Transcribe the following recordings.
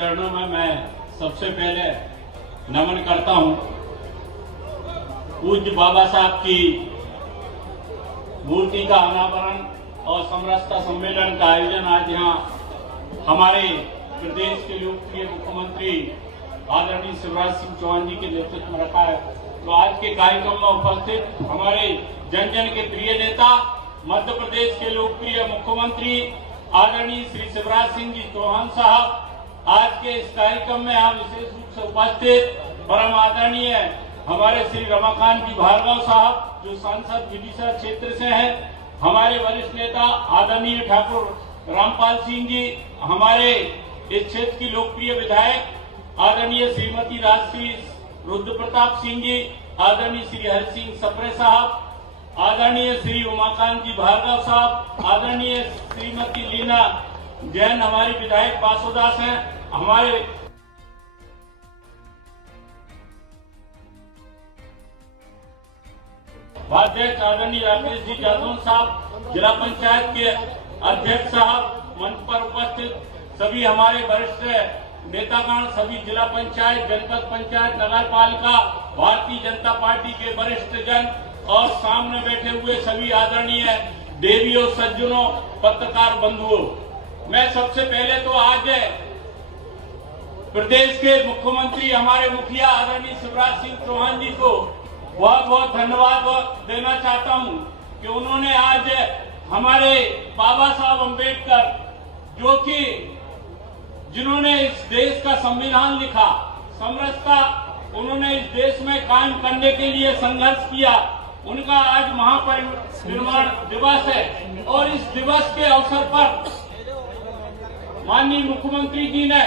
चरणों में मैं सबसे पहले नमन करता हूं। पूज्य बाबा साहब की मूर्ति का अनावरण और समरसता सम्मेलन का आयोजन आज यहाँ हमारे प्रदेश के लोकप्रिय मुख्यमंत्री आदरणीय शिवराज सिंह चौहान जी के नेतृत्व में रखा है। तो आज के कार्यक्रम में उपस्थित हमारे जन जन के प्रिय नेता, मध्य प्रदेश के लोकप्रिय मुख्यमंत्री आदरणीय श्री शिवराज सिंह जी चौहान साहब, आज के इस कार्यक्रम में हम विशेष रूप से उपस्थित परम आदरणीय हमारे श्री रमाकांत जी भार्गव साहब जो सांसद विदिशा क्षेत्र से हैं, हमारे वरिष्ठ नेता आदरणीय ठाकुर रामपाल सिंह जी, हमारे इस क्षेत्र की लोकप्रिय विधायक आदरणीय श्रीमती राजश्री रुद्र प्रताप सिंह जी, आदरणीय श्री हरि सिंह सप्रे साहब, आदरणीय श्री उमाकांत जी भार्गव साहब, आदरणीय श्रीमती लीना जैन हमारी विधायक बासुदास हैं, हमारे उपाध्यक्ष आदरणीय राकेश जी जादौन साहब, जिला पंचायत के अध्यक्ष साहब, मंच पर उपस्थित सभी हमारे वरिष्ठ नेतागण, सभी जिला पंचायत, जनपद पंचायत, नगर पालिका, भारतीय जनता पार्टी के वरिष्ठ जन और सामने बैठे हुए सभी आदरणीय देवियों, सज्जनों, पत्रकार बंधुओं, मैं सबसे पहले तो आज प्रदेश के मुख्यमंत्री हमारे मुखिया आदरणीय शिवराज सिंह चौहान जी को बहुत बहुत धन्यवाद देना चाहता हूं कि उन्होंने आज हमारे बाबा साहब अम्बेडकर जो कि जिन्होंने इस देश का संविधान लिखा, समरसता उन्होंने इस देश में कायम करने के लिए संघर्ष किया, उनका आज महापरिनिर्वाण दिवस है और इस दिवस के अवसर पर माननीय मुख्यमंत्री जी ने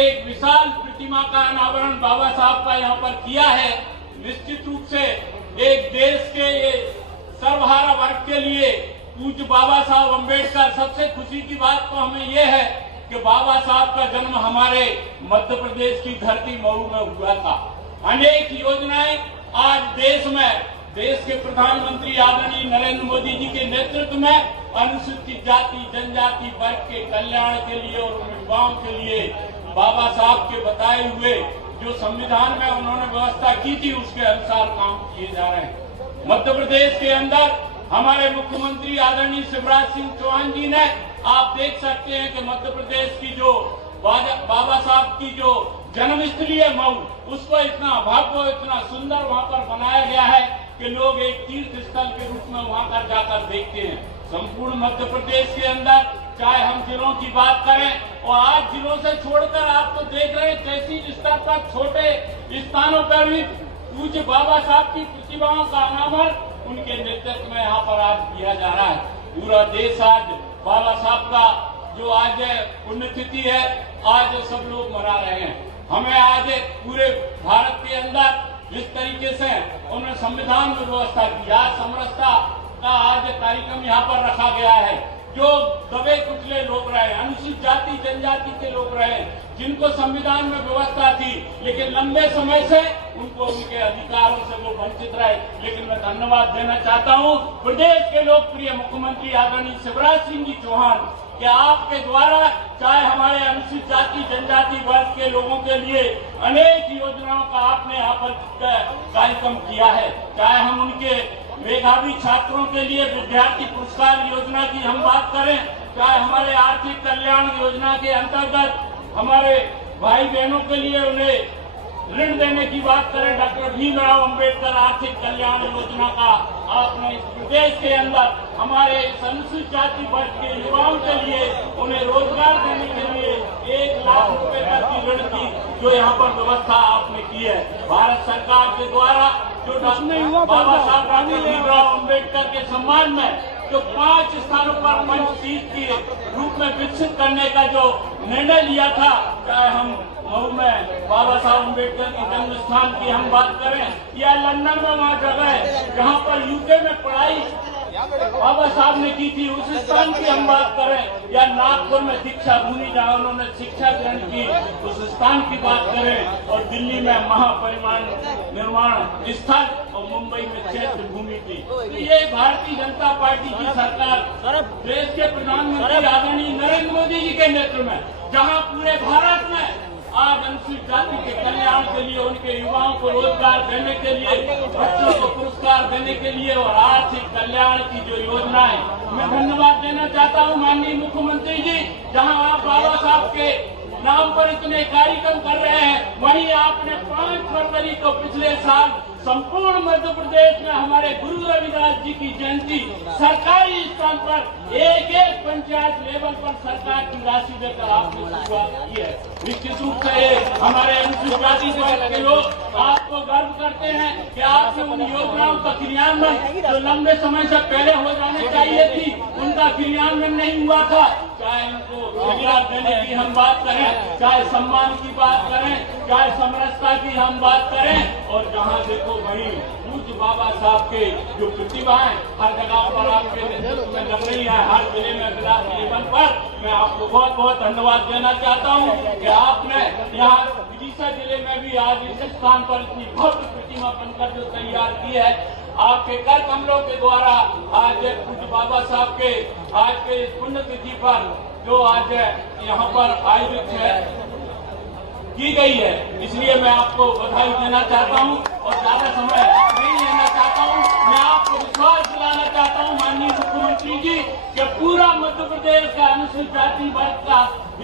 एक विशाल प्रतिमा का अनावरण बाबा साहब का यहाँ पर किया है। निश्चित रूप से एक देश के सर्वहारा वर्ग के लिए पूज्य बाबा साहब अम्बेडकर, सबसे खुशी की बात तो हमें ये है कि बाबा साहब का जन्म हमारे मध्य प्रदेश की धरती मऊ में हुआ था। अनेक योजनाएं आज देश के प्रधानमंत्री आदरणीय नरेंद्र मोदी जी के नेतृत्व में अनुसूचित जाति जनजाति वर्ग के कल्याण के लिए और युवाओं के लिए बाबा साहब के बताए हुए जो संविधान में उन्होंने व्यवस्था की थी उसके अनुसार काम किए जा रहे हैं। मध्य प्रदेश के अंदर हमारे मुख्यमंत्री आदरणीय शिवराज सिंह चौहान जी ने, आप देख सकते हैं कि मध्य प्रदेश की जो बाबा साहब की जो जन्मस्थली है मऊ, उसको इतना भव्य, इतना सुंदर वहाँ पर बनाया गया है कि लोग एक तीर्थ स्थल के रूप में वहाँ पर जाकर देखते हैं। संपूर्ण मध्य प्रदेश के अंदर चाहे हम जिलों की बात करें और आज जिलों से छोड़कर आप तो देख रहे हैं तहसील स्तर पर छोटे स्थानों पर भी पूज्य बाबा साहब की प्रतिमाओं का अनावरण उनके नेतृत्व में यहाँ पर आज किया जा रहा है। पूरा देश आज बाबा साहब का जो आज पुण्यतिथि है आज सब लोग मना रहे हैं। हमें आज पूरे भारत के अंदर जिस तरीके से उन्होंने संविधान में व्यवस्था की, आज समरसता का आज कार्यक्रम यहाँ पर रखा गया है। जो दबे कुचले लोग रहे, अनुसूचित जाति जनजाति के लोग रहे, जिनको संविधान में व्यवस्था थी लेकिन लंबे समय से उनको उनके अधिकारों से वो वंचित रहे। लेकिन मैं धन्यवाद देना चाहता हूँ प्रदेश के लोकप्रिय मुख्यमंत्री आदरणीय शिवराज सिंह जी चौहान कि आपके द्वारा चाहे हमारे अनुसूचित जाति जनजाति वर्ग के लोगों के लिए अनेक योजनाओं का आपने यहाँ पर कार्यक्रम किया है। चाहे हम उनके मेधावी छात्रों के लिए विद्यार्थी पुरस्कार योजना की हम बात करें, चाहे हमारे आर्थिक कल्याण योजना के अंतर्गत हमारे भाई बहनों के लिए उन्हें ऋण देने की बात करें, डॉक्टर भीमराव अंबेडकर आर्थिक कल्याण योजना का आपने इस प्रदेश के अंदर हमारे अनुसूचित जाति वर्ग के युवाओं के लिए उन्हें रोजगार देने के लिए 1 लाख रुपए तक की ऋण की जो यहाँ पर व्यवस्था आपने की है। भारत सरकार के द्वारा जो बाबा साहब डॉक्टर भीमराव अम्बेडकर के सम्मान में जो 5 स्थानों पर पंचतीर्थ के रूप में विकसित करने का जो निर्णय लिया था, चाहे हम मऊ में बाबा साहब अम्बेडकर के जन्म स्थान की हम बात करें या लंदन में वहाँ जगह है जहाँ पर यूके में पढ़ाई बाबा साहब ने की थी उस स्थान की हम बात करें, या नागपुर में दीक्षा भूमि जहाँ उन्होंने शिक्षा ग्रहण की उस स्थान की बात करें, और दिल्ली में महापरिनिर्वाण स्थल और मुंबई में क्षेत्र भूमि थी। तो ये भारतीय जनता पार्टी की सरकार देश के प्रधानमंत्री आदरणीय नरेंद्र मोदी जी के नेतृत्व में जहाँ पूरे भारत में आज अनुसूचित जाति के कल्याण के लिए, उनके युवाओं को रोजगार देने के लिए, बच्चों को पुरस्कार देने के लिए और आर्थिक कल्याण की जो योजना है, मैं धन्यवाद देना चाहता हूं माननीय मुख्यमंत्री जी। जहां आप बाबा साहब के नाम पर इतने कार्यक्रम कर रहे हैं, वहीं आपने 5 फरवरी को पिछले साल संपूर्ण मध्य प्रदेश में हमारे गुरु रविदास जी की जयंती सरकारी स्थान पर एक पंचायत लेवल पर सरकार की राशि देकर आपने शुरुआत की है। निश्चित रूप से हमारे अनुसूचित जाति के लोग आपको गर्व करते हैं कि आपने उन योजनाओं का क्रियान्वयन जो लंबे समय से पहले हो जाने चाहिए थी, उनका क्रियान्वयन नहीं हुआ था। चाहे उनको रोजगार देने की हम बात करें, चाहे सम्मान की बात करें, चाहे समरसता की हम बात करें, और जहाँ देखो वही पूज्य बाबा साहब के जो प्रतिभाएं हर जगह पर आपके नेतृत्व में लग रही है, हर जिले में विकास लेवल पर। मैं आपको बहुत बहुत धन्यवाद देना चाहता हूँ कि आपने यहाँ विदिशा जिले में भी आज इस स्थान पर इतनी भव्य प्रतिमा बनकर जो तैयार की है, आपके कर कमलों के द्वारा आज पूज्य बाबा साहब के आज के पुण्यतिथि पर जो आज यहाँ पर आयोजित है की गई है, इसलिए मैं आपको बधाई देना चाहता हूं और ज्यादा समय नहीं लेना चाहता हूं। मैं आपको विश्वास दिलाना चाहता हूं माननीय मुख्यमंत्री जी कि पूरा मध्य प्रदेश का अनुसूचित जाति वर्ग का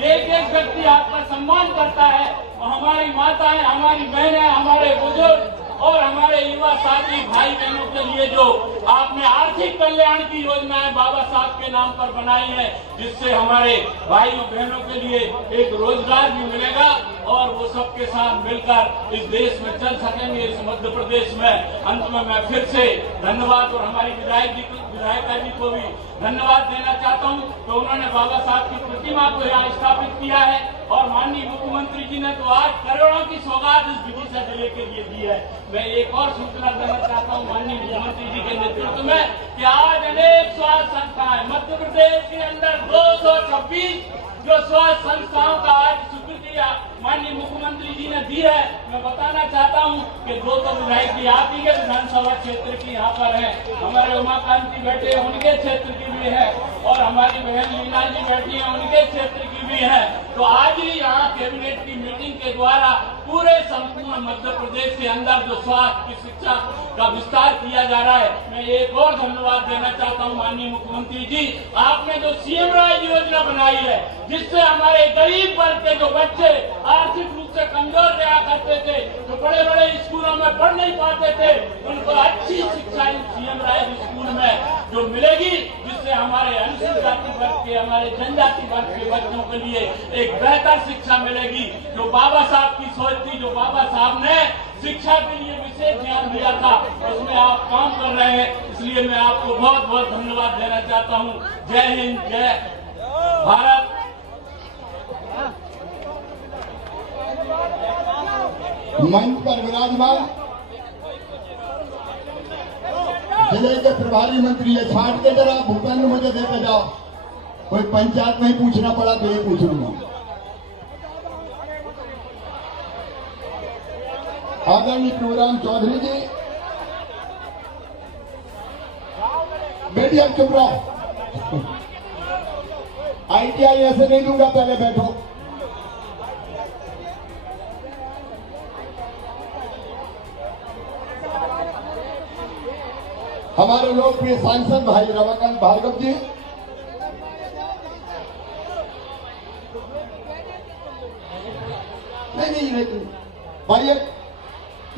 एक एक व्यक्ति आपका सम्मान करता है। हमारी माताएं, हमारी बहनें, हमारे बुजुर्ग और हमारे युवा साथी भाई बहनों के लिए जो आपने आर्थिक कल्याण की योजनाएं बाबा साहब के नाम पर बनाई है, जिससे हमारे भाइयों बहनों के लिए एक रोजगार भी मिलेगा और वो सबके साथ मिलकर इस देश में चल सकेंगे, इस मध्य प्रदेश में। अंत में मैं फिर से धन्यवाद और हमारी विधायिका जी को भी धन्यवाद देना चाहता हूं तो उन्होंने बाबा साहब की प्रतिमा को यहाँ स्थापित किया है और माननीय मुख्यमंत्री जी ने तो आज करोड़ों की सौगात इस विदिशा जिले के लिए दी है। मैं एक और सूचना देना चाहता हूँ माननीय मुख्यमंत्री जी के नेतृत्व में कि आज अनेक स्वास्थ्य संस्थाएं मध्य प्रदेश के अंदर 226 जो स्वास्थ्य संस्थाओं का आज स्वीकृति माननीय मुख्यमंत्री जी ने दी है। मैं बताना चाहता हूं कि 2 विधायक जी आप ही के विधानसभा क्षेत्र की यहाँ पर है, हमारे उमाकांत जी बैठे हैं उनके क्षेत्र की भी है और हमारी बहन लीना जी बैठी है उनके क्षेत्र की भी है। तो आज ही यहाँ कैबिनेट की मीटिंग के द्वारा पूरे संपूर्ण मध्य प्रदेश के अंदर जो स्वास्थ्य की शिक्षा का विस्तार किया जा रहा है। मैं एक और धन्यवाद देना चाहता हूँ माननीय मुख्यमंत्री जी, आपने जो सीएम राज योजना बनाई है, जिससे हमारे गरीब वर्ग के जो बच्चे आर्थिक रूप से कमजोर रहा करते थे, जो बड़े बड़े स्कूलों में पढ़ नहीं पाते थे, उनको अच्छी शिक्षा सीएम राज स्कूल में जो मिलेगी, जिससे हमारे अनुसूचित जाति वर्ग के, हमारे जनजाति वर्ग के बच्चों के लिए एक बेहतर शिक्षा मिलेगी। जो बाबा साहब की सोच थी, जो बाबा साहब ने शिक्षा के लिए विशेष ध्यान दिया था, उसमें आप काम कर रहे हैं, इसलिए मैं आपको बहुत बहुत धन्यवाद देना चाहता हूँ। जय हिंद, जय भारत। मंच पर विराजमान जिले के प्रभारी मंत्री ये छाट के जरा भूपेंद्र मुझे देते जाओ, कोई पंचायत में ही पूछना पड़ा तो ये पूछ लूंगा। आदरणीय प्रोग्राम चौधरी जी, बेटी अब चुप रहो, ITI ऐसे नहीं दूंगा, पहले बैठो। हमारे लोकप्रिय सांसद भाई रमाकांत भार्गव जी, नहीं भाई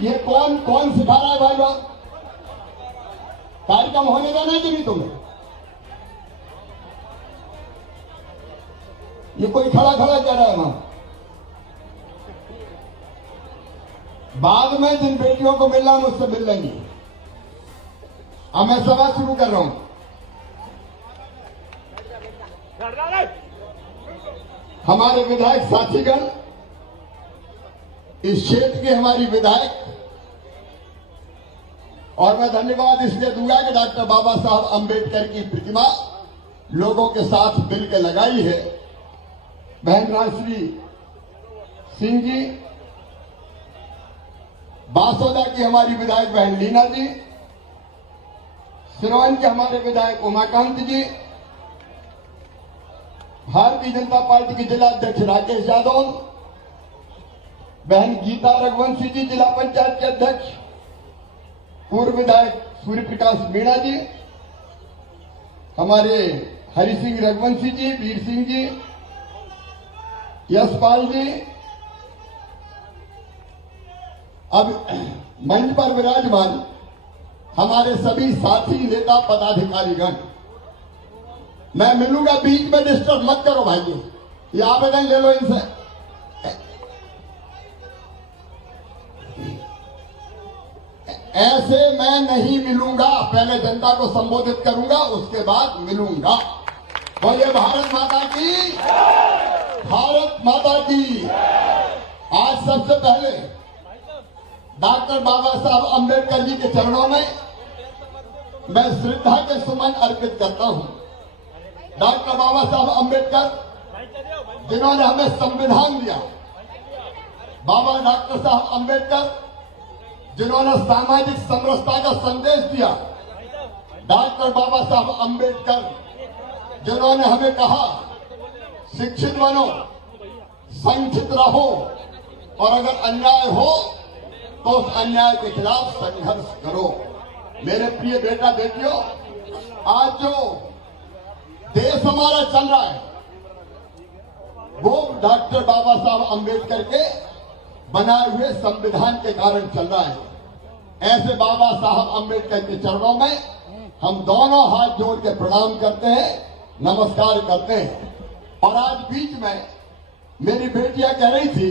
ये कौन सिखा रहा है भाई बात, कार्यक्रम होने देना है कि नहीं तुम्हें? ये कोई खड़ा खड़ा कह रहा है वहां। बाद में जिन बेटियों को मिलना है मुझसे मिल लेंगे। अब मैं सभा शुरू कर रहा हूं। हमारे विधायक साथीगण, इस क्षेत्र के हमारी विधायक, और मैं धन्यवाद इसलिए दूंगा कि डॉक्टर बाबा साहब अंबेडकर की प्रतिमा लोगों के साथ मिलकर लगाई है। बहन राजश्री सिंह जी, बासोदा की हमारी विधायक बहन लीना जी, सिरोन के हमारे विधायक उमाकांत जी, भारतीय जनता पार्टी के जिला अध्यक्ष राकेश यादव, बहन गीता रघुवंशी जी जिला पंचायत के अध्यक्ष, पूर्व विधायक सूर्य प्रकाश मीणा जी, हमारे हरि सिंह रघुवंशी जी, वीर सिंह जी, यशपाल जी, अब मंच पर विराजमान हमारे सभी साथी नेता पदाधिकारीगण। मैं मिलूंगा, बीच में डिस्टर्ब मत करो भाई जी, ये आवेदन ले लो इनसे। ऐसे मैं नहीं मिलूंगा, पहले जनता को संबोधित करूंगा, उसके बाद मिलूंगा। बोलिए भारत माता की, भारत माता की। आज सबसे पहले डॉक्टर बाबा साहब अंबेडकर जी के चरणों में मैं श्रद्धा के सुमन अर्पित करता हूं। डॉक्टर बाबा साहब अंबेडकर जिन्होंने हमें संविधान दिया, बाबा डॉक्टर साहब अंबेडकर जिन्होंने सामाजिक समरसता का संदेश दिया, डॉक्टर बाबा साहब अंबेडकर जिन्होंने हमें कहा शिक्षित बनो, संगठित रहो और अगर अन्याय हो तो उस अन्याय के खिलाफ संघर्ष करो। मेरे प्रिय बेटा बेटियों, आज जो देश हमारा चल रहा है वो डॉक्टर बाबा साहब अंबेडकर के बनाए हुए संविधान के कारण चल रहा है। ऐसे बाबा साहब अंबेडकर के चरणों में हम दोनों हाथ जोड़ के प्रणाम करते हैं, नमस्कार करते हैं। और आज बीच में मेरी बेटियां कह रही थी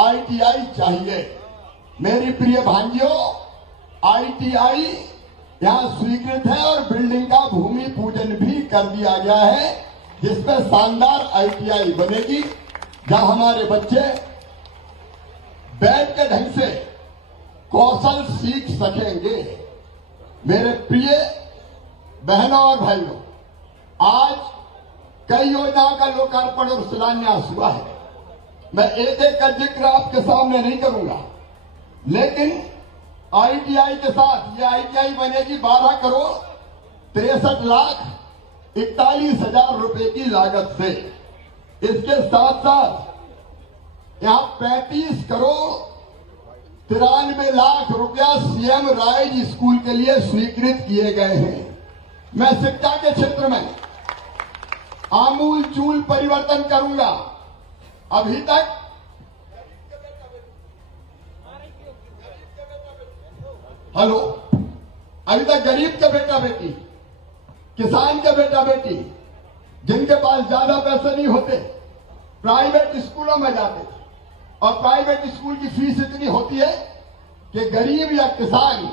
ITI चाहिए। मेरी प्रिय भांजियों, ITI यहां स्वीकृत है और बिल्डिंग का भूमि पूजन भी कर दिया गया है, जिसमें शानदार ITI बनेगी, जहां हमारे बच्चे बैठ के ढंग से कौशल सीख सकेंगे। मेरे प्रिय बहनों और भाइयों, आज कई योजनाओं का लोकार्पण और शिलान्यास हुआ है। मैं एक एक का जिक्र आपके सामने नहीं करूंगा, लेकिन ITI के साथ ये ITI बनेगी 12 करोड़ 63 लाख 41 हजार रुपए की लागत से। इसके साथ साथ यहां 35 करोड़ 93 लाख रुपया CM राइज स्कूल के लिए स्वीकृत किए गए हैं। मैं शिक्षा के क्षेत्र में आमूल चूल परिवर्तन करूंगा। अभी तक अभी तक गरीब का बेटा बेटी, किसान का बेटा बेटी, जिनके पास ज्यादा पैसे नहीं होते, प्राइवेट स्कूलों में जाते थे और प्राइवेट स्कूल की फीस इतनी होती है कि गरीब या किसान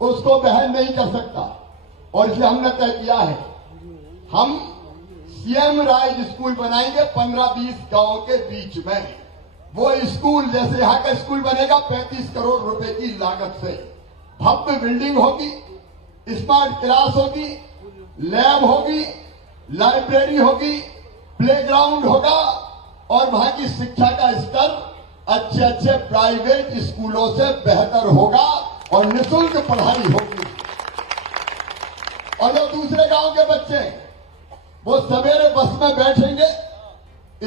उसको वहन नहीं कर सकता। और इसलिए हमने तय किया है, हम CM राइज स्कूल बनाएंगे 15-20 गांव के बीच में। वो स्कूल जैसे यहां का स्कूल बनेगा 35 करोड़ रुपए की लागत से। भव्य बिल्डिंग होगी, स्मार्ट क्लास होगी, लैब होगी, लाइब्रेरी होगी, प्लेग्राउंड होगा और वहां की शिक्षा का स्तर अच्छे अच्छे प्राइवेट स्कूलों से बेहतर होगा और निःशुल्क पढ़ाई होगी। और जो दूसरे गांव के बच्चे वो सवेरे बस में बैठेंगे,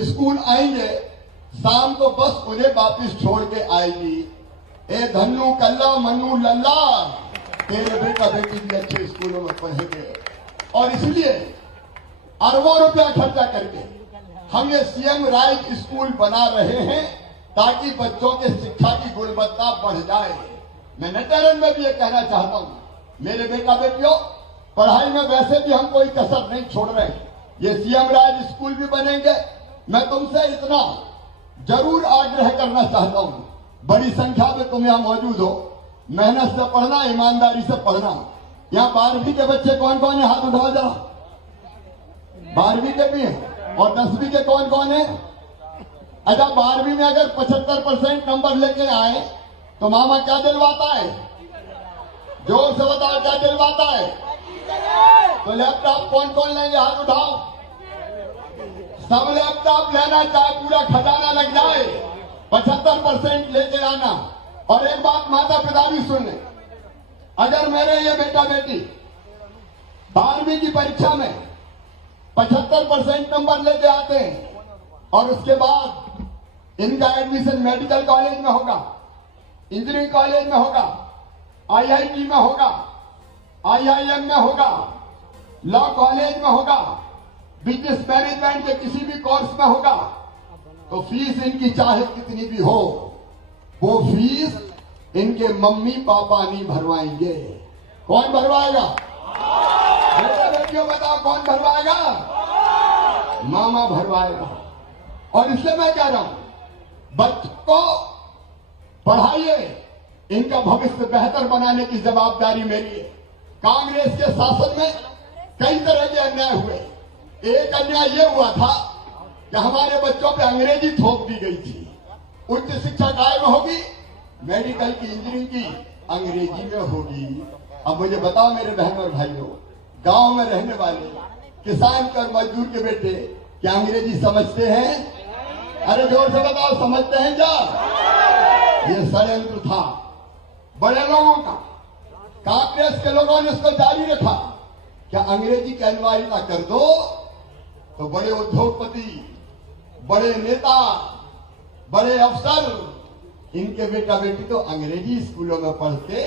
स्कूल आएंगे, शाम को बस उन्हें वापिस छोड़ के आएगी। ए धन्नू कल्ला मन्नू लल्ला, तेरे बेटा बेटी भी अच्छे स्कूलों में पढ़ेंगे। और इसलिए अरबों रुपया खर्चा करके हम ये CM राइज स्कूल बना रहे हैं ताकि बच्चों के शिक्षा की गुणवत्ता बढ़ जाए। मैं नेटरन में भी ये कहना चाहता हूं, मेरे बेटा बेटियों, पढ़ाई में वैसे भी हम कोई कसर नहीं छोड़ रहे हैं। ये CM राइज स्कूल भी बनेंगे। मैं तुमसे इतना जरूर आग्रह करना चाहता हूं, बड़ी संख्या में तुम यहां मौजूद हो, मेहनत से पढ़ना, ईमानदारी से पढ़ना। यहां 12वीं के बच्चे कौन कौन है? हाथ उठाओ जरा। 12वीं के भी हैं और 10वीं के कौन कौन है? अच्छा, 12वीं में अगर 75% नंबर लेके आए तो मामा क्या दिलवाता है? जोर से बताओ, क्या दिलवाता है? तो लैपटॉप कौन कौन लेंगे? हाथ उठाओ। सब लैपटॉप लेना, चाहे पूरा खजाना लग जाए, 75% लेके आना। और एक बात माता पिता भी सुन ले, अगर मेरे ये बेटा बेटी 12वीं की परीक्षा में 75% नंबर लेके आते हैं और उसके बाद इनका एडमिशन मेडिकल कॉलेज में होगा, इंजीनियरिंग कॉलेज में होगा, आईआईटी में होगा, आईआईएम में होगा, लॉ कॉलेज में होगा, बिजनेस मैनेजमेंट के किसी भी कोर्स में होगा। तो फीस इनकी चाहे कितनी भी हो, वो फीस इनके मम्मी पापा नहीं भरवाएंगे। कौन भरवाएगा? बेटा बेटियों बताओ, कौन भरवाएगा? मामा भरवाएगा। और इसलिए मैं कह रहा हूं, बच्चों को पढ़ाइए, इनका भविष्य बेहतर बनाने की जवाबदारी मेरी है। कांग्रेस के शासन में कई तरह के अन्याय हुए। एक अन्याय यह हुआ था कि हमारे बच्चों पे अंग्रेजी थोप दी गई थी। उच्च शिक्षा कायम होगी, मेडिकल की, इंजीनियरिंग की अंग्रेजी में होगी। अब मुझे बताओ मेरे बहन और भाइयों, गांव में रहने वाले किसान के और मजदूर के बेटे क्या अंग्रेजी समझते हैं? अरे जोर से बताओ, समझते हैं क्या? ये षड्यंत्र था बड़े लोगों का। कांग्रेस के लोगों ने इसको जारी रखा। क्या अंग्रेजी की अनिवार्यता कर दो तो बड़े उद्योगपति, बड़े नेता, बड़े अफसर, इनके बेटा बेटी तो अंग्रेजी स्कूलों में पढ़ के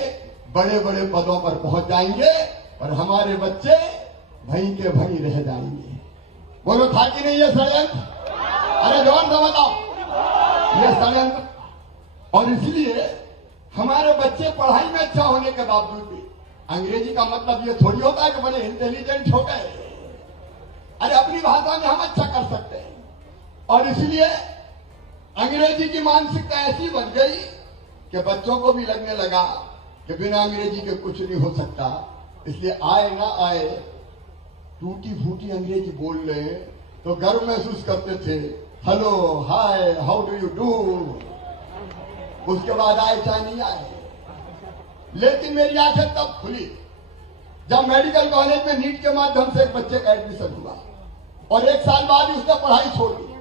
बड़े बड़े पदों पर पहुंच जाएंगे और हमारे बच्चे वहीं के वहीं रह जाएंगे। बोलो था कि नहीं ये षड्यंत्र? अरे जोर से बताओ, ये षड्यंत्र। और इसलिए हमारे बच्चे पढ़ाई में अच्छा होने के बावजूद भी, अंग्रेजी का मतलब ये थोड़ी होता है कि बड़े इंटेलिजेंट हो गए। अरे अपनी भाषा में हम अच्छा कर सकते हैं। और इसलिए अंग्रेजी की मानसिकता ऐसी बन गई कि बच्चों को भी लगने लगा कि बिना अंग्रेजी के कुछ नहीं हो सकता। इसलिए आए ना आए, टूटी फूटी अंग्रेजी बोल रहे तो गर्व महसूस करते थे। Hello, hi, how do you do. उसके बाद आए चाहे नहीं आए। लेकिन मेरी आंखें तब खुली जब मेडिकल कॉलेज में नीट के माध्यम से एक बच्चे का एडमिशन हुआ और 1 साल बाद ही उसने पढ़ाई छोड़ दी।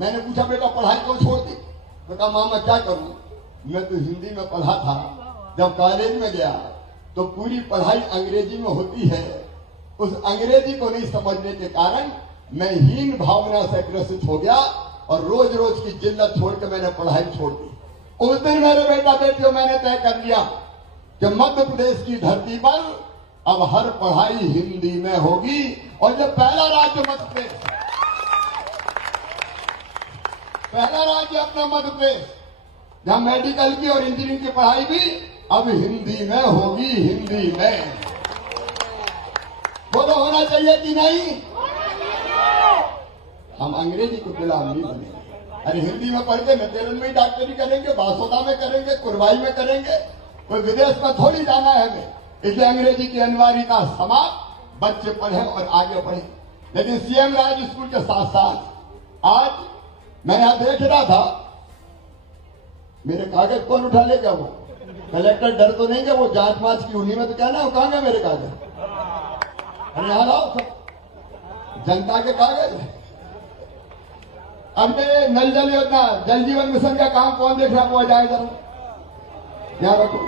मैंने पूछा, बेटा पढ़ाई क्यों छोड़ दी? तो कहा, मामा क्या करूं, मैं तो हिंदी में पढ़ा था। जब कॉलेज में गया तो पूरी पढ़ाई अंग्रेजी में होती है। उस अंग्रेजी को नहीं समझने के कारण मैं हीन भावना से ग्रसित हो गया और रोज रोज की जिल्लत छोड़ के मैंने पढ़ाई छोड़ दी। उस दिन मेरे बेटा बेटियों मैंने तय कर लिया कि मध्य प्रदेश की धरती पर अब हर पढ़ाई हिंदी में होगी। और जब पहला राज्य मध्य प्रदेश, पहला राज्य अपना मध्य प्रदेश, जहां मेडिकल की और इंजीनियरिंग की पढ़ाई भी अब हिंदी में होगी। हिंदी में वो तो होना चाहिए कि नहीं? हम अंग्रेजी को गुलाम नहीं बनेंगे। अरे हिंदी में पढ़ के नतेरन में ही डॉक्टरी करेंगे, बासोदा में करेंगे, कुरवाई में करेंगे, कोई विदेश में थोड़ी जाना है हमें। इसलिए अंग्रेजी की अनिवार्यता समाप्त, बच्चे पढ़े और आगे बढ़े। लेकिन सीएम राज स्कूल के साथ साथ आज मैं यहां देख रहा था, मेरे कागज कौन उठा लेगा? वो कलेक्टर डर तो नहीं कि वो जांच वाच की उन्हीं में तो क्या ना, वो कहां गए मेरे कागज? अरे यहां लाओ, सब जनता के कागज है। अब मेरे नल जल योजना, जल जीवन मिशन का काम कौन देख रहा है? वो आ जाए जरा, यहाँ रखो।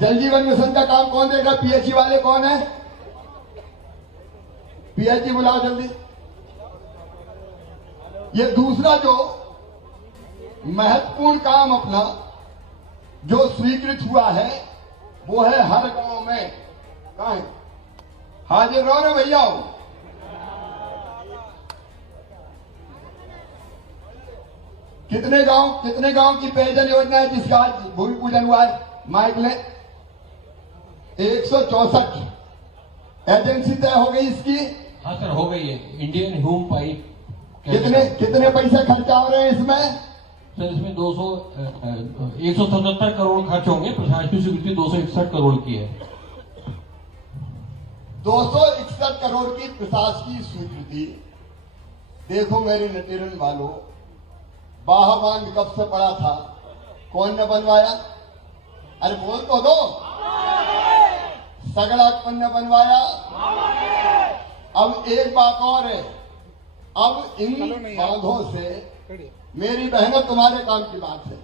जल जीवन मिशन का काम कौन देख रहा है? पीएचई वाले कौन है? पीएचई बुलाओ जल्दी। ये दूसरा जो महत्वपूर्ण काम अपना जो स्वीकृत हुआ है वो है हर गांव में, कहां है? हाजिर रहो रे भैया। कितने गांव की पेयजल योजना है जिसका आज भूमि पूजन हुआ है? माइक ले। 164 एजेंसी तय हो गई इसकी। हाँ सर, हो गई है। Indian Hume pipe. कितने पैसे खर्चा हो रहे हैं इसमें? सर इसमें 177 करोड़ खर्च होंगे। प्रशासनिक स्वीकृति 261 करोड़ की है। 261 करोड़ की प्रशासकीय स्वीकृति। देखो मेरे नटेरन वालों, बाहा बांध कब से पड़ा था? कौन ने बनवाया? अरे बोल तो दो। सगड़ा कौन ने बनवाया? अब एक बात और है, अब इन बांधों से मेरी बहनों तुम्हारे काम की बात है,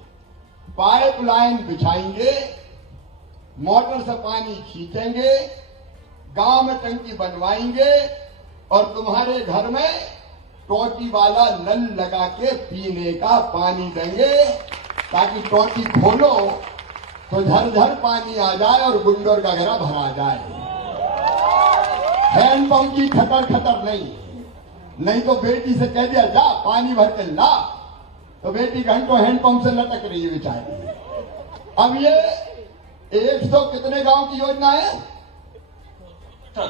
पाइपलाइन बिछाएंगे, मोटर से पानी खींचेंगे, गांव में टंकी बनवाएंगे और तुम्हारे घर में टोटी वाला नल लगा के पीने का पानी देंगे, ताकि टोटी खोलो तो झरझर पानी आ जाए और गुंडोर का घरा भरा जाए। हैंडपंप की खतर खतर नहीं तो बेटी से कह दिया जा पानी भर के ला, तो बेटी घंटों हैंडपंप से लटक रही है बेचारी। अब ये 100 कितने गांव की योजना है सर?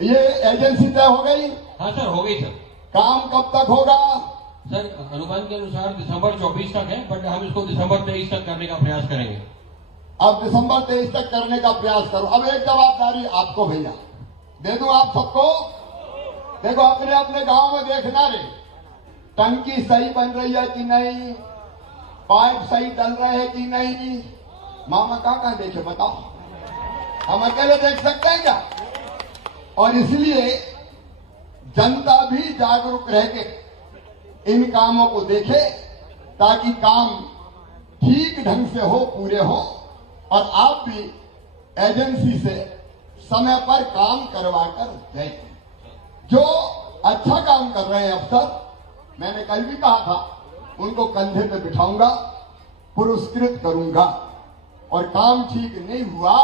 ये एजेंसी तय हो गई? हाँ सर, हो गई सर। काम कब तक होगा? सर अनुमान के अनुसार दिसंबर 24 तक है, बट हम इसको दिसंबर 23 तक करने का प्रयास करेंगे। अब दिसंबर 23 तक करने का प्रयास करो। अब एक जवाबदारी आपको भैया दे दूं आप सबको। देखो अपने अपने गांव में देखना रे, टंकी सही बन रही है कि नहीं, पाइप सही डल रहे हैं कि नहीं। मामा कहाँ देखे बताओ, हम अकेले देख सकते हैं क्या? और इसलिए जनता भी जागरूक रह के इन कामों को देखे, ताकि काम ठीक ढंग से हो, पूरे हो, और आप भी एजेंसी से समय पर काम करवा कर जाए। जो अच्छा काम कर रहे हैं अफसर, मैंने कल भी कहा था, उनको कंधे पे बिठाऊंगा, पुरस्कृत करूंगा, और काम ठीक नहीं हुआ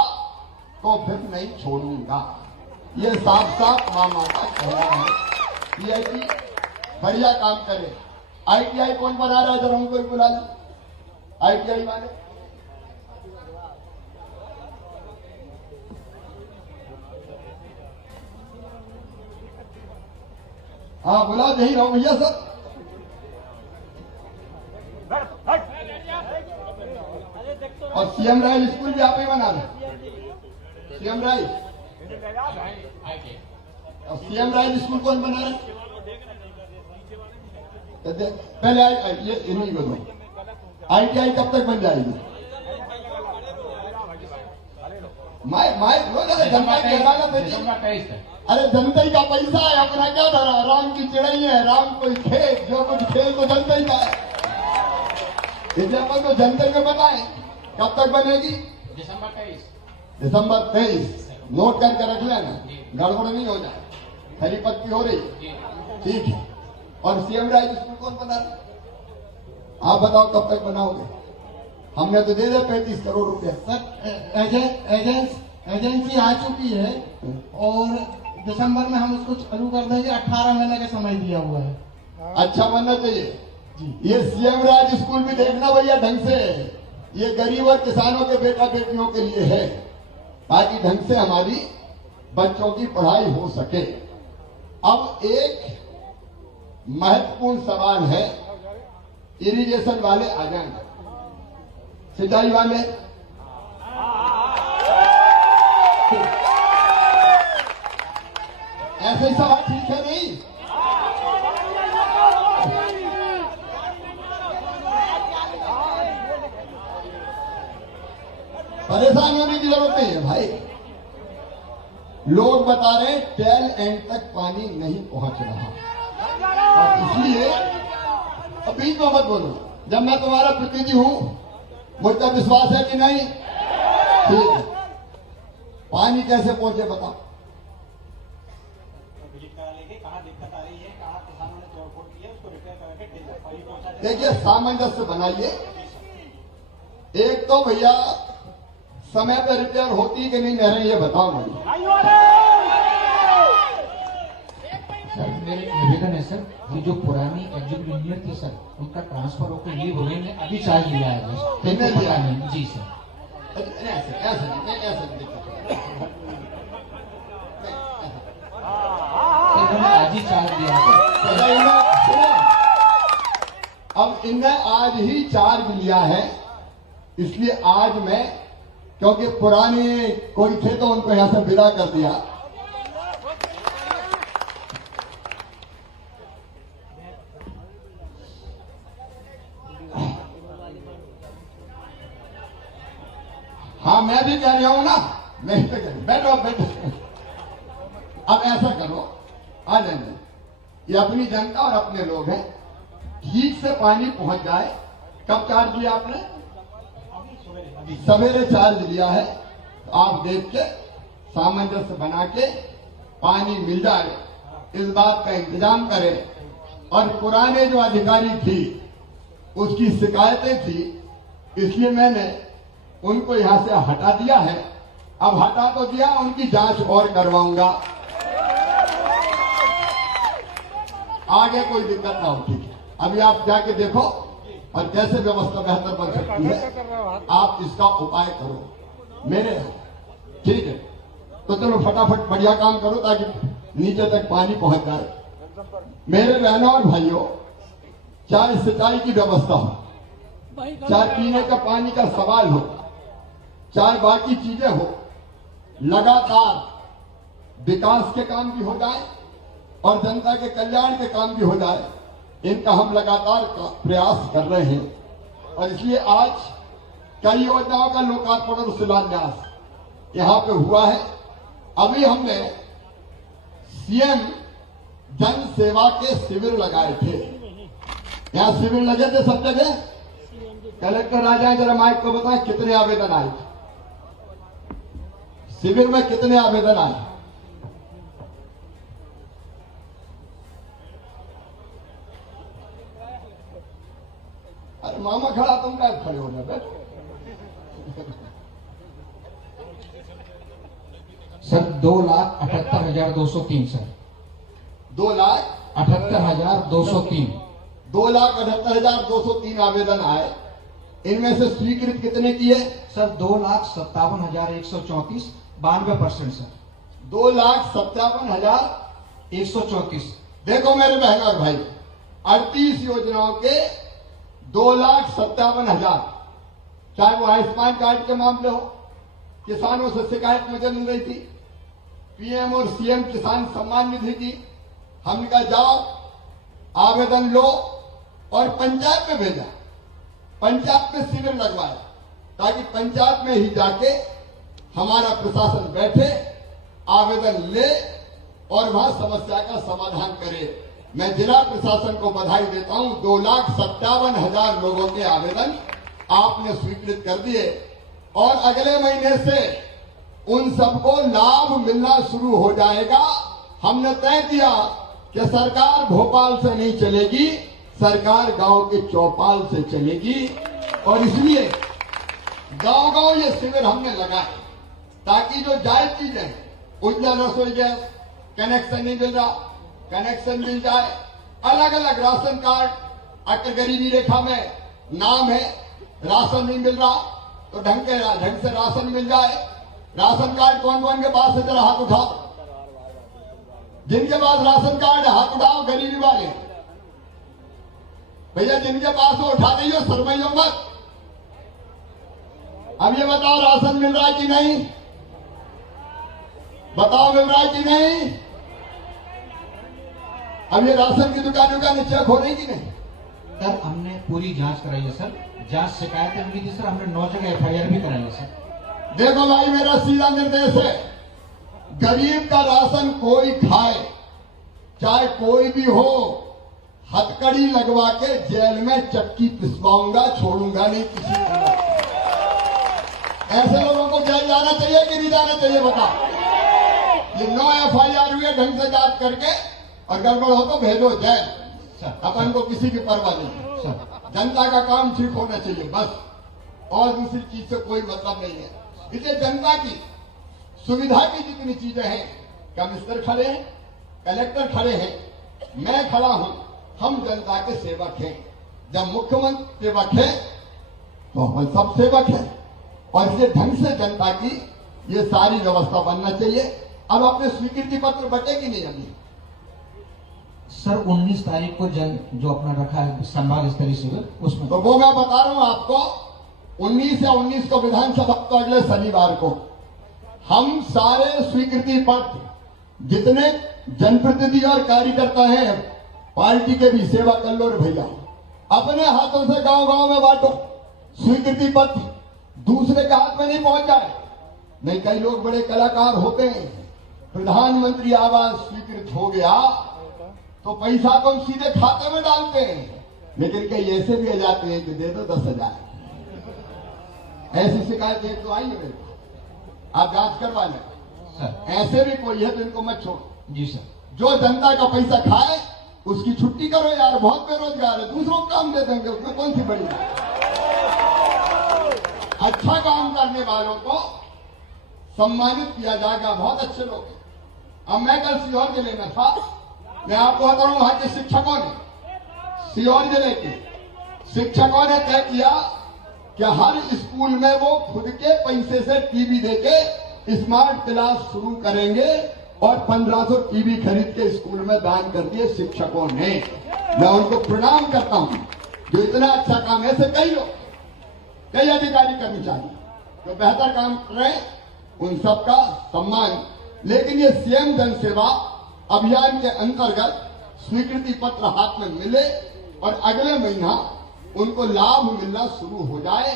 तो फिर नहीं छोड़ूंगा। ये साफ साफ मामा का कहना है। ये कि बढ़िया काम करे। ITI कौन बना रहा है, जरा हमको भी बुला लो ITI वाले। हाँ बुलाओ, यही रहो भैया सर। और CM राय स्कूल भी आप ही बना रहे। CM राय और CM राय स्कूल कौन बना रहे? पहले ये इन्हीं को दो। ITI कब तक बन जाएगी? लो जरा, जनता की अदालत है। अरे जनता ही का पैसा है, अपना क्या धरा? राम की चिड़ई है, राम कोई खेत, जो कुछ खेत तो जनता ही का है। इसलिए अपन को जनता को बताए कब तक बनेगी? दिसंबर 23। नोट करके रख लेना, गड़बड़ नहीं हो जाए। हरी पत्ती हो रही, ठीक है। और CM राय स्कूल कौन बना रहा? आप बताओ कब तक बनाओगे? हमने तो दे दिया 35 करोड़ रुपया। सर एजेंसी आ चुकी है और दिसंबर में हम उसको चालू कर देंगे। 18 महीने का समय दिया हुआ है। अच्छा बनना चाहिए ये CM राज स्कूल भी देखना भैया ढंग से। ये गरीब और किसानों के बेटा बेटियों के लिए है, ताकि ढंग से हमारी बच्चों की पढ़ाई हो सके। अब एक महत्वपूर्ण सवाल है, इरिगेशन वाले आ जाएंगे, सिंचाई वाले। ऐसे ही सवाल ठीक है नहीं? परेशान होने की जरूरत नहीं है भाई। लोग बता रहे हैं टेल एंड तक पानी नहीं पहुंच रहा, और इसलिए अभी तो मत बोलो। जब मैं तुम्हारा प्रतिनिधि हूं, मुझ पर विश्वास है कि नहीं? ठीक है, पानी कैसे पहुंचे बताओ। देखिए सामंजस्य बनाइए। एक तो भैया समय पर रिपेयर होती कि नहीं नहरें, ये बताओ मुझे। सर मेरे निवेदन है सर कि जो पुरानी एग्जीक्यूटिव इंजीनियर थी सर, उनका ट्रांसफर होकर लीव हो गई, अभी चार्ज लिया है बस। कितने दिया? जी सर। इन्होंने आज ही चार्ज दिया है। अब इनने आज ही चार्ज लिया है, इसलिए आज मैं, क्योंकि पुराने कोई थे तो उनको यहां से विदा कर दिया। हाँ मैं भी कह रहा हूं ना, मैं तो कह बैठो बैठो। अब ऐसा करो, आ जाएंगे, ये अपनी जनता और अपने लोग हैं, ठीक से पानी पहुंच जाए। कब चार्ज लिया आपने? सवेरे चार्ज लिया है। तो आप देख के सामंजस्य बना के पानी मिल जाए, इस बात का इंतजाम करें। और पुराने जो अधिकारी थी उसकी शिकायतें थी, इसलिए मैंने उनको यहां से हटा दिया है। अब हटा तो दिया, उनकी जांच और करवाऊंगा, आगे कोई दिक्कत ना हो। ठीक है, अभी आप जाके देखो और कैसे व्यवस्था बेहतर बन सकती है आप इसका उपाय करो मेरे यहाँ। ठीक है, तो चलो फटाफट बढ़िया काम करो ताकि नीचे तक पानी पहुंच जाए। मेरे बहनों और भाइयों, चाहे सिंचाई की व्यवस्था हो, चाहे पीने का पानी का सवाल हो, चाहे बाकी चीजें हो, लगातार विकास के काम भी हो जाए और जनता के कल्याण के काम भी हो जाए, इनका हम लगातार प्रयास कर रहे हैं। और इसलिए आज कई योजनाओं का लोकार्पण और शिलान्यास यहां पे हुआ है। अभी हमने सीएम जन सेवा के शिविर लगाए थे, यहां शिविर लगे थे सब जगह। कलेक्टर आ जाए जरा माइक को बताएं कितने आवेदन आए शिविर में, कितने आवेदन आए? अरे मामा खड़ा, तुम क्या खड़े हो जाते? Sir 2,78,203 sir. 2,78,203 2,78,203 आवेदन आए। इनमें से स्वीकृत कितने किए? Sir 2,57,134 92% sir. 2,57,134। देखो मेरे बहन और भाई, 38 योजनाओं के 2,57,000, चाहे वो आयुष्मान कार्ड के मामले हो, किसानों से शिकायत मुझे मिल रही थी, पीएम और सीएम किसान सम्मान निधि की, हमने कहा जाओ आवेदन लो और पंचायत में भेजा, पंचायत में शिविर लगवाया ताकि पंचायत में ही जाके हमारा प्रशासन बैठे, आवेदन ले और वहां समस्या का समाधान करे। मैं जिला प्रशासन को बधाई देता हूं, 2,57,000 लोगों के आवेदन आपने स्वीकृत कर दिए और अगले महीने से उन सबको लाभ मिलना शुरू हो जाएगा। हमने तय किया कि सरकार भोपाल से नहीं चलेगी, सरकार गांव के चौपाल से चलेगी। और इसलिए गांव गांव ये शिविर हमने लगाए ताकि जो जायज चीजें हैं, उज्ज्वला रसोई गैस कनेक्शन नहीं मिल रहा, कनेक्शन मिल जाए, अलग अलग राशन कार्ड, अगर गरीबी रेखा में नाम है, राशन नहीं मिल रहा तो ढंग से राशन मिल जाए। राशन कार्ड कौन कौन के पास है, जरा हाथ उठाओ। जिनके पास राशन कार्ड हाथ उठाओ, गरीबी वाले भैया, जिनके पास हो उठा दीजिए, शर्माइयो मत। अब ये बताओ राशन मिल रहा है कि नहीं, बताओ मिल रहा है कि नहीं? अब ये राशन की दुकानों का चेक हो रही कि नहीं? सर हमने पूरी जांच कराई है सर, जांच शिकायतें मिली थी सर, हमने 9 जगह FIR भी कराई है सर। देखो भाई, मेरा सीधा निर्देश है, गरीब का राशन कोई खाए, चाहे कोई भी हो, हथकड़ी लगवा के जेल में चक्की पिसवाऊंगा, छोड़ूंगा नहीं किसी को। ऐसे लोगों को जेल जाना चाहिए कि नहीं जाना चाहिए बताओ? ये 9 FIR हुए, ढंग से जांच करके, और गड़बड़ हो तो भेजो जेल। अपन को किसी की परवाह नहीं सर, जनता का काम ठीक होना चाहिए बस, और दूसरी चीज से कोई मतलब नहीं है। इसलिए जनता की सुविधा की जितनी चीजें हैं, कमिश्नर खड़े हैं, कलेक्टर खड़े हैं, मैं खड़ा हूं, हम जनता के सेवक हैं। जब मुख्यमंत्री सेवक है तो हम सब सेवक हैं, और इसलिए ढंग से जनता की ये सारी व्यवस्था बनना चाहिए। अब अपने स्वीकृति पत्र बटेगी नहीं अभी सर 19 तारीख को जो अपना रखा है संभाग स्तरीय शिविर, उसमें तो वो मैं बता रहा हूं आपको, 19 या 19 को विधानसभा, तो अगले शनिवार को हम सारे स्वीकृति पत्र, जितने जनप्रतिनिधि और कार्यकर्ता हैं पार्टी के भी, सेवा कर लो रे भैया, अपने हाथों से गांव गांव में बांटो स्वीकृति पत्र, दूसरे के हाथ में नहीं पहुंच जाए। नहीं, कई लोग बड़े कलाकार होते हैं, प्रधानमंत्री आवास स्वीकृत हो गया तो पैसा तो हम सीधे खाते में डालते हैं, लेकिन कई ऐसे भी आ जाते हैं कि दे दो 10,000। ऐसी शिकायत एक तो आई है मेरे को, आप जांच करवा लें। ऐसे भी कोई है तो इनको मत छोड़ो। जी सर। जो जनता का पैसा खाए उसकी छुट्टी करो यार, बहुत बेरोजगार है, दूसरों को काम दे देंगे, उसमें कौन सी बड़ी बात। अच्छा काम करने वालों को सम्मानित किया जाएगा, बहुत अच्छे लोग हैं। अब मैं कल सीहोर जिले में था, मैं आपको बता रहा हूं, वहां के शिक्षकों ने, सीहोर जिले के शिक्षकों ने तय किया कि हर स्कूल में वो खुद के पैसे से टीवी देके स्मार्ट क्लास शुरू करेंगे और 1500 टीवी खरीद के स्कूल में दान कर दिए शिक्षकों ने। मैं उनको प्रणाम करता हूं, जो इतना अच्छा काम है। ऐसे कई लोग, कई अधिकारी कर्मचारी जो बेहतर काम कर रहे हैं, उन सबका सम्मान। लेकिन ये सीएम जन सेवा अभियान के अंतर्गत स्वीकृति पत्र हाथ में मिले और अगले महीना उनको लाभ मिलना शुरू हो जाए,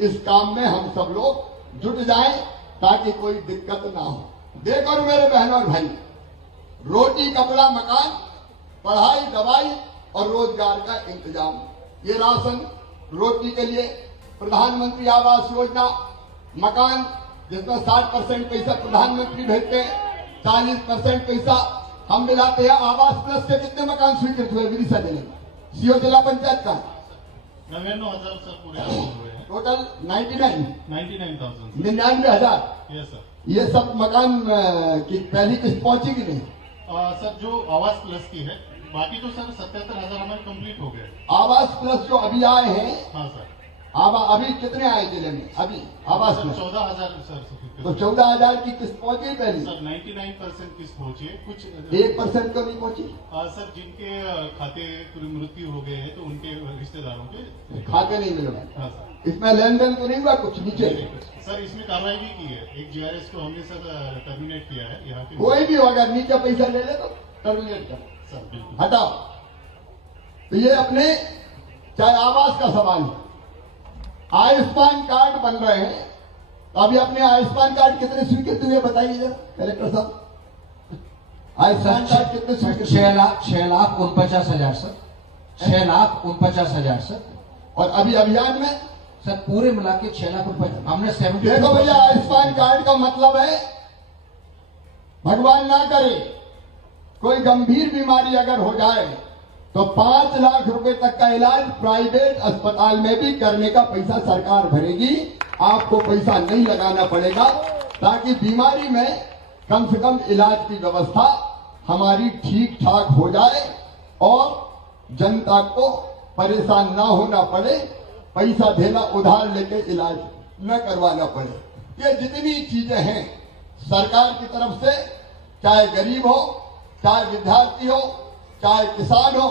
इस काम में हम सब लोग जुट जाएं ताकि कोई दिक्कत ना हो। देखो मेरे बहनों और भाई, रोटी कपड़ा मकान, पढ़ाई दवाई और रोजगार का इंतजाम, ये राशन, रोटी के लिए प्रधानमंत्री आवास योजना, मकान जिसमें 60% पैसा प्रधानमंत्री भेजते हैं, 40% पैसा हम मिलाते हैं। आवास प्लस से कितने मकान स्वीकृत हुए विदिशा जिले में, सीओ जिला पंचायत का 99,000 सर पूरे हुए हैं। टोटल 99 99,000 99,000। Yes sir. ये सब मकान की पहली किस्त पहुंची कि नहीं? सर जो आवास प्लस की है, बाकी तो सर 77,000 हमारे कंप्लीट हो गए। आवास प्लस जो अभी आए हैं, हाँ सर। अभी कितने आए जिले में अभी आवास सर में? 14,000 सर। तो 14,000 की किस्त पहुंची पहले, सर 99% किस्त पहुंची है, कुछ 1% को नहीं पहुंची। सर जिनके खाते पूरी मृत्यु हो गए हैं तो उनके रिश्तेदारों के खाते नहीं मिले। हाँ सर। इसमें लेन देन तो नहीं हुआ कुछ नीचे? सर इसमें कार्रवाई भी की है, एक जीआरएस को हमने सर टर्मिनेट किया है यहाँ के। कोई भी हो, अगर नीचे पैसा ले ले तो टर्मिनेट कर, सर बिल्कुल हटाओ। तो ये अपने चाहे आवास का सवाल है, आयुष्मान कार्ड बन रहे हैं, तो अभी अपने आयुष्मान कार्ड कितने स्वीकृत हुए बताइए जरा कलेक्टर साहब। आयुष्मान कार्ड कितने स्वीकृत? 6,49,000 सर, 6,49,000 सर। और अभी अभियान में सर पूरे मिला के 6 लाख रुपए हमने 70। देखो भैया, आयुष्मान कार्ड का मतलब है, भगवान ना करे कोई गंभीर बीमारी अगर हो जाए तो 5 लाख रुपए तक का इलाज प्राइवेट अस्पताल में भी करने का पैसा सरकार भरेगी, आपको पैसा नहीं लगाना पड़ेगा, ताकि बीमारी में कम से कम इलाज की व्यवस्था हमारी ठीक ठाक हो जाए और जनता को परेशान ना होना पड़े, पैसा देना उधार लेके इलाज न करवाना पड़े। ये जितनी चीजें हैं सरकार की तरफ से, चाहे गरीब हो, चाहे विद्यार्थी हो, चाहे किसान हो,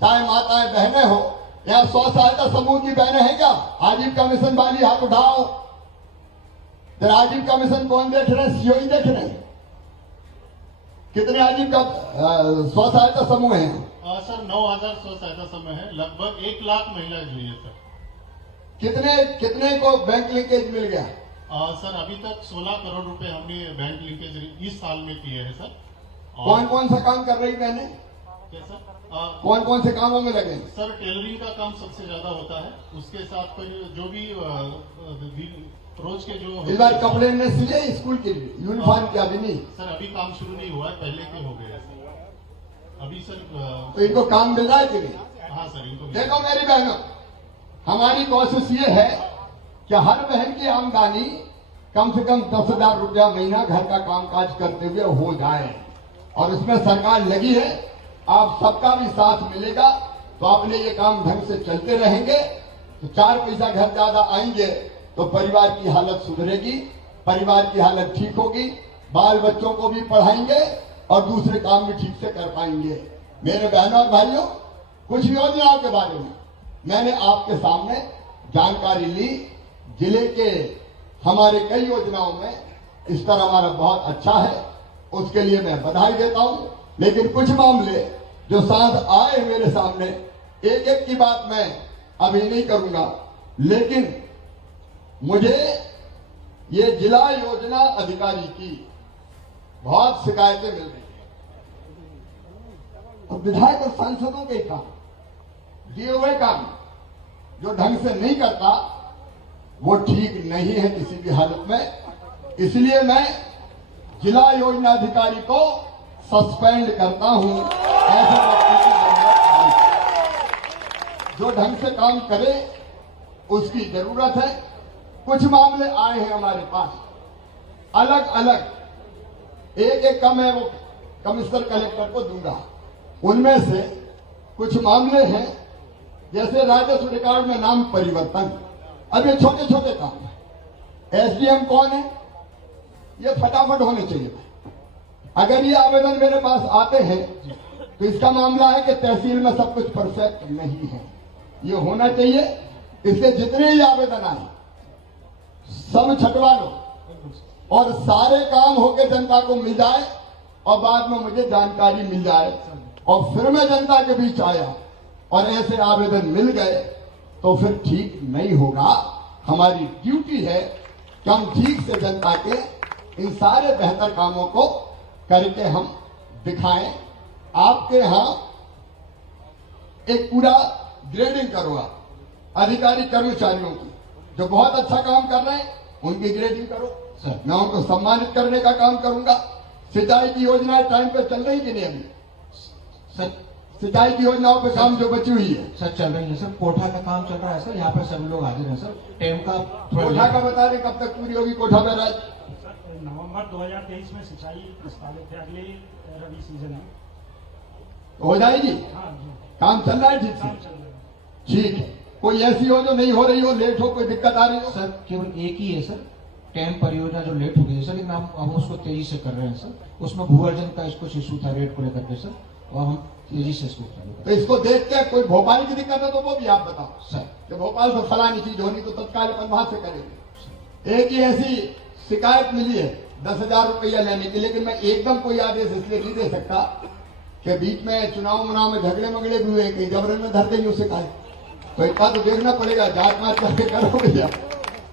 चाहे माताएं बहनें हो, या स्व सहायता समूह की बहनें हैं क्या? आजीविका मिशन वाली हाथ उठाओ। तो आजीविका मिशन कौन देख रहे हैं? सीओ ही देख रहे हैं। कितने आजीविका स्व सहायता समूह हैं? सर 9,000 स्व सहायता समूह है, लगभग 1 लाख महिलाएं जुड़ी है सर। कितने को बैंक लिंकेज मिल गया? सर अभी तक 16 करोड़ रुपए हमने बैंक लिंकेज इस साल में किए हैं सर। कौन कौन सा काम कर रही बहनें? क्या सर? कौन कौन से कामों में लगे? सर टेलरिंग का काम सबसे ज्यादा होता है, उसके साथ कोई जो भी रोज के जो इस बार कपड़े ने सिले स्कूल के लिए, यूनिफॉर्म की अभी नहीं। सर अभी काम शुरू नहीं हुआ है, पहले के हो गए हैं सर। अभी सर तो इनको काम मिल रहा है कि नहीं? हाँ सर इनको देखो मेरी बहनों, हमारी कोशिश ये है कि हर बहन की आमदनी कम से कम 10,000 रुपया महीना घर का कामकाज करते हुए हो जाए, और इसमें सरकार लगी है। आप सबका भी साथ मिलेगा तो अपने ये काम ढंग से चलते रहेंगे, तो 4 पैसा घर ज्यादा आएंगे तो परिवार की हालत सुधरेगी, परिवार की हालत ठीक होगी, बाल बच्चों को भी पढ़ाएंगे और दूसरे काम भी ठीक से कर पाएंगे। मेरे बहनों और भाइयों, कुछ योजनाओं के बारे में मैंने आपके सामने जानकारी ली। जिले के हमारे कई योजनाओं में स्तर हमारा बहुत अच्छा है, उसके लिए मैं बधाई देता हूं। लेकिन कुछ मामले जो साथ आए मेरे सामने, एक एक की बात मैं अभी नहीं करूंगा, लेकिन मुझे ये जिला योजना अधिकारी की बहुत शिकायतें मिल रही हैं। और विधायक और सांसदों के काम, दिए हुए काम जो ढंग से नहीं करता वो ठीक नहीं है किसी भी हालत में। इसलिए मैं जिला योजना अधिकारी को सस्पेंड करता हूं। ऐसे व्यक्ति की जो ढंग से काम करे उसकी जरूरत है। कुछ मामले आए हैं हमारे पास अलग अलग, एक एक कम है वो कमिश्नर कलेक्टर को दूंगा। उनमें से कुछ मामले हैं जैसे राजस्व रिकॉर्ड में नाम परिवर्तन। अब ये छोटे छोटे काम है। एसडीएम कौन है ये फटाफट होने चाहिए। अगर ये आवेदन मेरे पास आते हैं तो इसका मामला है कि तहसील में सब कुछ परफेक्ट नहीं है, ये होना चाहिए। इसलिए जितने ही आवेदन आए सब छटवा लो और सारे काम होके जनता को मिल जाए और बाद में मुझे जानकारी मिल जाए और फिर मैं जनता के बीच आया और ऐसे आवेदन मिल गए तो फिर ठीक नहीं होगा। हमारी ड्यूटी है कि हम ठीक से जनता के इन सारे बेहतर कामों को करके हम दिखाएं। आपके यहां एक पूरा ग्रेडिंग करूंगा अधिकारी कर्मचारियों की, जो बहुत अच्छा काम कर रहे हैं उनकी ग्रेडिंग करो सर, मैं उनको सम्मानित करने का काम करूंगा। सिंचाई की योजनाएं टाइम पे चल रही कि नहीं? अभी सर सिंचाई की योजनाओं पे काम जो बची हुई है सर चल रही है सर। कोठा का काम चल रहा है सर, यहाँ पर सभी लोग हाजिर हैं सर। टेम का कोठा का बता दें कब तक पूरी होगी कोठा में राज? नवंबर 2023 में सिंचाई प्रस्तावित है, अगले रबी सीजन है। हो जाएगी, हाँ जी, काम चल रहा है ठीक काम से? चल रहा है। ठीक है। कोई ऐसी हो जो नहीं हो रही हो, लेट हो, कोई दिक्कत आ रही हो? सर केवल एक ही है सर, टेम परियोजना जो लेट हो गई है सर, लेकिन हम उसको तेजी से कर रहे हैं सर। उसमें भूअर्जन का कुछ इशू था रेट को लेकर के सर, और हम तेजी से इसको चालू तो कर रहे हैं इसको देख के कोई भोपाल की दिक्कत है तो वो भी आप बताओ सर। कि भोपाल से फलानी चीज होनी तो तत्काल अपन वहां से करेंगे। एक ही ऐसी शिकायत मिली है 10,000 रुपया लेने की, लेकिन मैं एकदम कोई आदेश इसलिए नहीं दे सकता कि बीच में चुनाव में झगड़े मगड़े भी हुए, कहीं जबरन में धरते नहीं उसे शिकायत। तो एक बात तो देखना पड़ेगा, जांच माच करके करो भैया,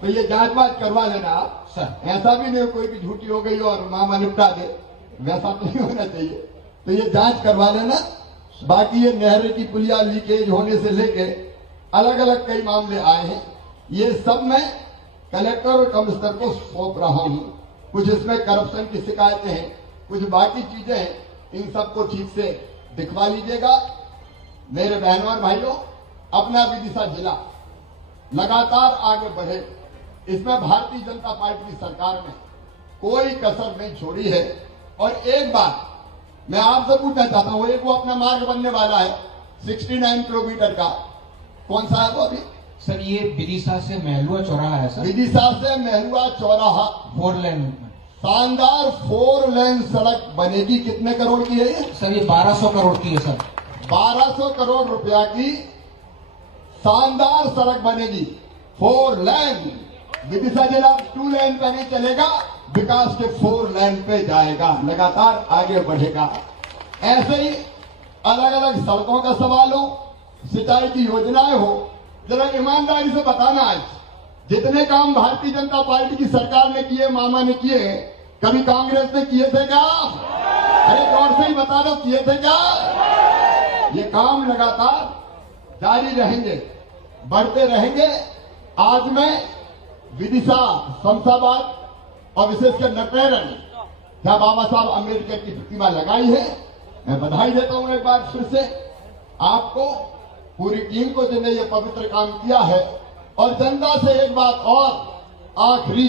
तो ये जांच माच करवा लेना आप सर। ऐसा भी नहीं कोई भी झूठी हो गई और मामा निपटा दे, वैसा तो नहीं होना चाहिए। तो ये जांच करवा लेना। बाकी ये नहर की पुलिया लीकेज होने से लेके अलग अलग कई मामले आए हैं, ये सब मैं कलेक्टर और कमिश्नर को सौंप रहा हूं। कुछ इसमें करप्शन की शिकायतें हैं, कुछ बाकी चीजें हैं, इन सबको ठीक से दिखवा लीजिएगा। मेरे बहनों और भाइयों, अपना विदिशा जिला लगातार आगे बढ़े, इसमें भारतीय जनता पार्टी की सरकार ने कोई कसर नहीं छोड़ी है। और एक बात मैं आपसे पूछना चाहता हूं, एक वो अपना मार्ग बनने वाला है 69 किलोमीटर का, कौन सा है वो अभी? सर ये विदिशा से महलुआ चौराहा है सर, विदिशा से महलुआ चौराहा 4 लेन। शानदार 4 लेन सड़क बनेगी। कितने करोड़ की है ये? सर ये 1200 करोड़ की है सर। 1200 करोड़ रुपया की शानदार सड़क बनेगी 4 लेन। विदिशा जिला 2 लेन पे नहीं चलेगा, विकास के 4 लेन पे जाएगा, लगातार आगे बढ़ेगा। ऐसे ही अलग अलग सड़कों का सवाल हो, सिंचाई की योजनाएं हो, जरा ईमानदारी से बताना आज जितने काम भारतीय जनता पार्टी की सरकार ने किए, मामा ने किए, कभी कांग्रेस ने किए थे क्या? अरे गौर से ही बता दो, किए थे क्या? ये काम लगातार जारी रहेंगे, बढ़ते रहेंगे। आज मैं विदिशा, शमशाबाद और विशेषकर नटैरन जहां बाबा साहब अम्बेडकर की प्रतिमा लगाई है, मैं बधाई देता हूं एक बार फिर से आपको, पूरी टीम को जिन्हें ये पवित्र काम किया है। और जनता से एक बात और आखिरी,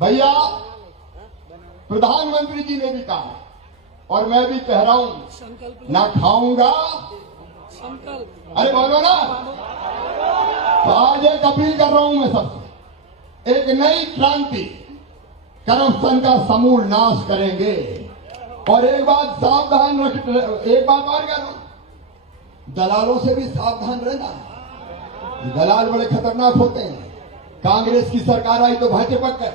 भैया प्रधानमंत्री जी ने भी कहा और मैं भी कह रहा हूं, ना खाऊंगा, अरे बोलो ना। तो आज एक अपील कर रहा हूं मैं सबसे, एक नई क्रांति, करप्शन का समूल नाश करेंगे। और एक बात सावधान रख, एक बात और कह रहा हूं, दलालों से भी सावधान रहना है। दलाल बड़े खतरनाक होते हैं। कांग्रेस की सरकार आई तो वहां चिपक गए,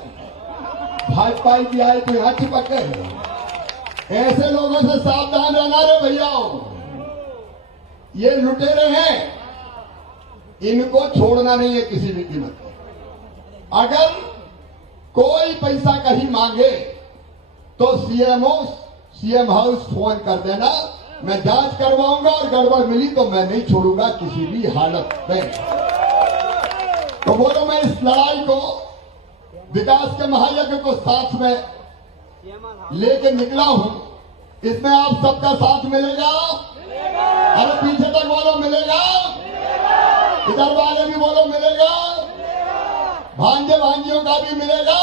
भाजपा की आई तो यहां चिपक गए। ऐसे लोगों से सावधान रहना रे भैया, ये लुटेरे हैं, इनको छोड़ना नहीं है किसी भी कीमत पर। अगर कोई पैसा कहीं मांगे तो सीएम हाउस फोन कर देना, मैं जांच करवाऊंगा और गड़बड़ मिली तो मैं नहीं छोड़ूंगा किसी भी हालत में। तो बोलो, मैं इस लड़ाई को, विकास के महायज्ञ को साथ में लेके निकला हूं। इसमें आप सबका साथ मिलेगा? अरे पीछे तक बोलो, मिलेगा? इधर वाले भी बोलो मिलेगा, भांजे भांजियों का भी मिलेगा।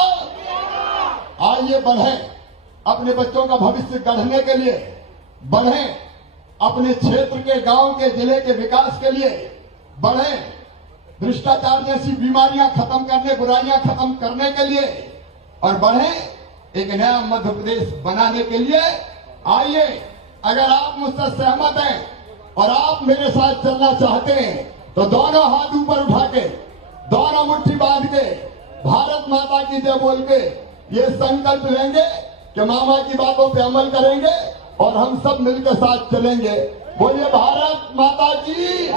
आइए बढ़े, अपने बच्चों का भविष्य गढ़ने के लिए बढ़े, अपने क्षेत्र के, गांव के, जिले के विकास के लिए बढ़े, भ्रष्टाचार जैसी बीमारियां खत्म करने, बुराइयां खत्म करने के लिए और बढ़े, एक नया मध्य प्रदेश बनाने के लिए। आइए, अगर आप मुझसे सहमत हैं और आप मेरे साथ चलना चाहते हैं तो दोनों हाथ ऊपर उठा के, दोनों मुट्ठी बांध के, भारत माता की जय बोल के ये संकल्प लेंगे कि मामा की बातों पे अमल करेंगे और हम सब मिलकर साथ चलेंगे। बोलिए भारत माता की।